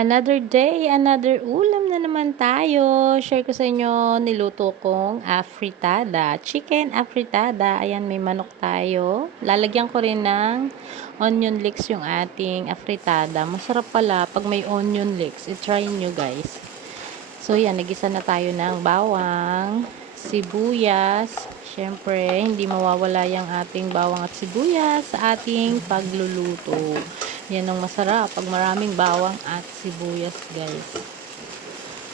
Another day, another ulam na naman tayo. Share ko sa inyo, niluto kong afritada. Chicken afritada. Ayan, may manok tayo. Lalagyan ko rin ng onion leeks yung ating afritada. Masarap pala pag may onion leeks. I-try nyo guys. So, yan, nagisa na tayo ng bawang, sibuyas. Siyempre, hindi mawawala yung ating bawang at sibuyas sa ating pagluluto. Yan ang masarap pag maraming bawang at sibuyas guys.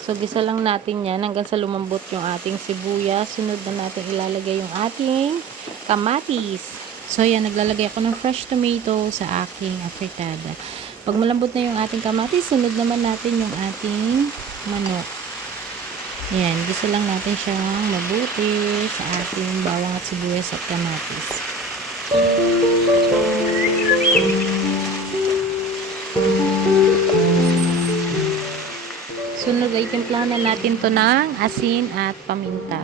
So gisa lang natin yan hanggang sa lumambot yung ating sibuyas. Sunod na natin ilalagay yung ating kamatis. So yan, naglalagay ako ng fresh tomato sa aking afritada. Pag malambot na yung ating kamatis, sunod naman natin yung ating manok. Yan, gisa lang natin siyang mabuti sa ating bawang at sibuyas at kamatis. Sunod ay timplahan na natin to ng asin at paminta.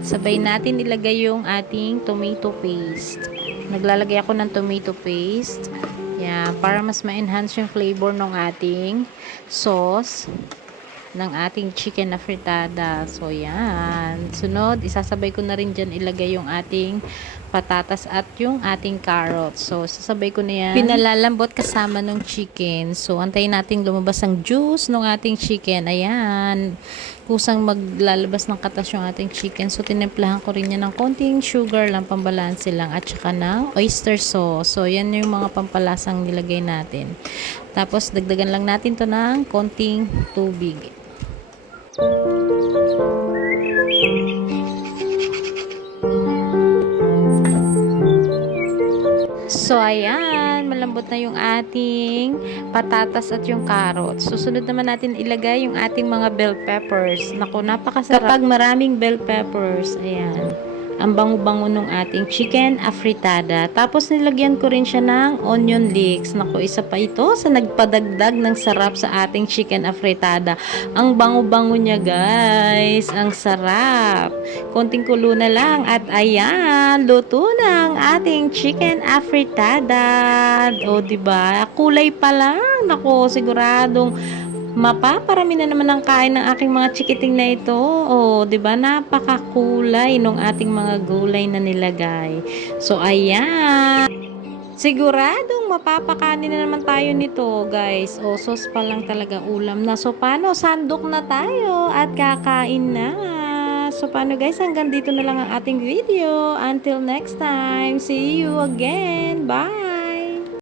Sabay natin ilagay yung ating tomato paste. Naglalagay ako ng tomato paste. Yan, para mas ma-enhance yung flavor ng ating sauce ng ating chicken na fritada. So, yan. Sunod, isasabay ko na rin dyan ilagay yung ating patatas at yung ating carrots. So, sasabay ko na yan. Pinalalambot kasama ng chicken. So, antayin natin lumabas ang juice ng ating chicken. Ayan. Kusang maglalabas ng katas yung ating chicken. So, tinimplahan ko rin yan ng konting sugar lang, pambalanse lang, at saka ng oyster sauce. So, yan yung mga pampalasang nilagay natin. Tapos, dagdagan lang natin to ng konting tubig. So, ayan, malambot na yung ating patatas at yung carrots. Susunod naman natin ilagay yung ating mga bell peppers. Naku, napakasarap kapag maraming bell peppers. Ayan, ang bango-bango ng ating chicken afritada. Tapos nilagyan ko rin siya ng onion leeks. Naku, isa pa ito sa nagpadagdag ng sarap sa ating chicken afritada. Ang bango-bango niya guys. Ang sarap. Konting kulo na lang at ayan, luto na ang ating chicken afritada. O, diba? Kulay pa lang. Naku, siguradong mapaparami na naman ang kain ng aking mga chikiting na ito. O, 'di ba? Napakakulay ng ating mga gulay na nilagay. So, ayan. Siguradong mapapakanin na naman tayo nito, guys. O, sauce pa lang talaga ulam na. So, paano? Sandok na tayo at kakain na. So, paano guys? Hanggang dito na lang ang ating video. Until next time. See you again. Bye!